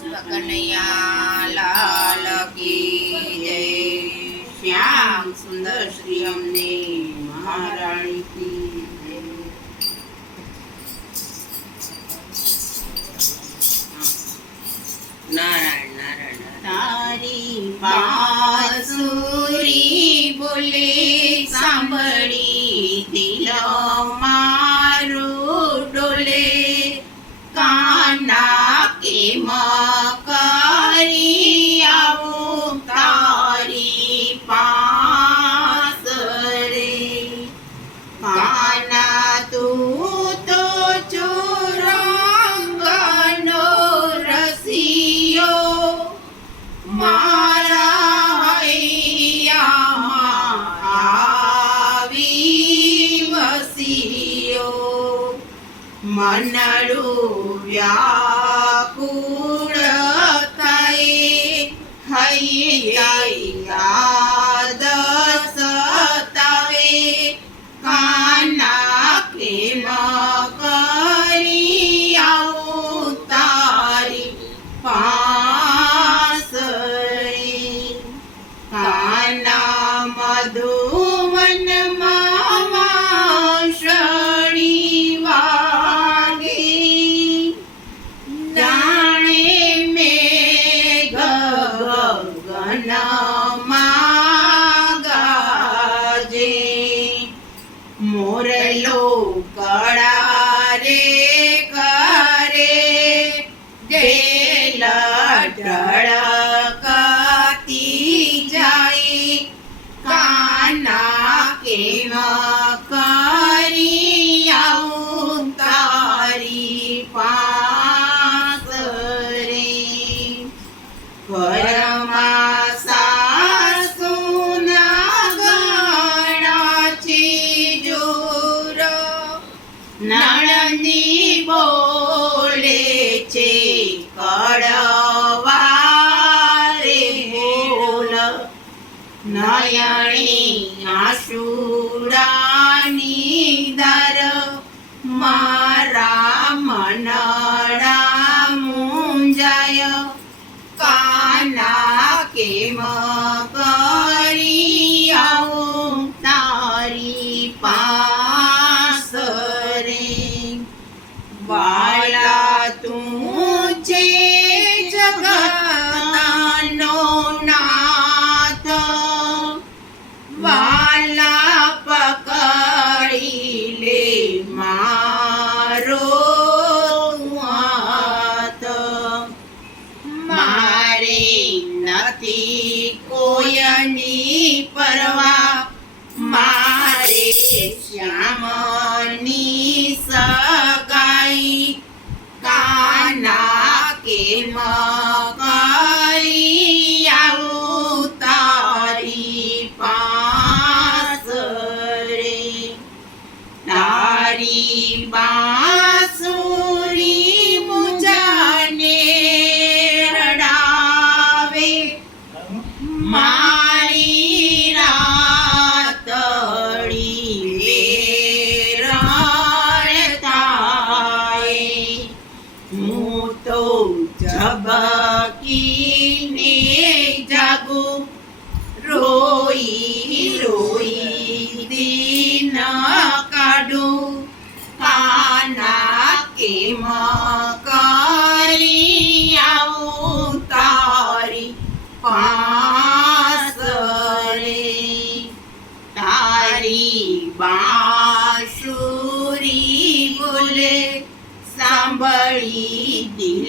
કનૈયા લાલ કી જય। શ્યામ સુંદર શ્રી અમને મહારાણી કી જય। નારાયણ નારાયણ તારી બાંસુરી બોલે સાંભળી દિલ મારું ડોલે। કાના કેમ કરી આવું તારી પાસ રે। કાના તું તો ચોરંગનો રસિયો મારા હૈયામાં આવી વસિયો। મનડું વ્યાકુળ થાય યાદ સતાવે। કાના કેમ કરી આવું તારી પાસ રે। કાના મધુવનમાં વાંસળી વાગે જાણે મેઘ ગગનમાં ગાજે। મોરલો કળા રે કરે ઢેલ ઢળકતી જાય। કાના કેમ કરી આવું તારી પાસ રે। ઘરમાં સાસુના ગણા છે જોર નણંદી બોલે છે કડવા રે બોલ। નયણી આંસુડાની દર મારા મનડા મૂંઝાય। કાના કેમ કરી આવું તારી પાસ રે। વાલા તું છે જગતનો નાથ વાલા પકડી લે મારો હાથ। મારે નથી કોઈની પરવા મારે શ્યામની સગાઈ। કાના કેમ કરી આવું તારી પાસ રે। તારી બાંસુરી મુજાને રડાવે મારી રાતડી વેરણ થાય। હું તો ઝબકીને જાગું રોઈ રોઈ દિન કાઢું। કાના કેમ કરી આવું તારી પાસ રે। તારી બાંસુરી બોલે સાંભળી દિલ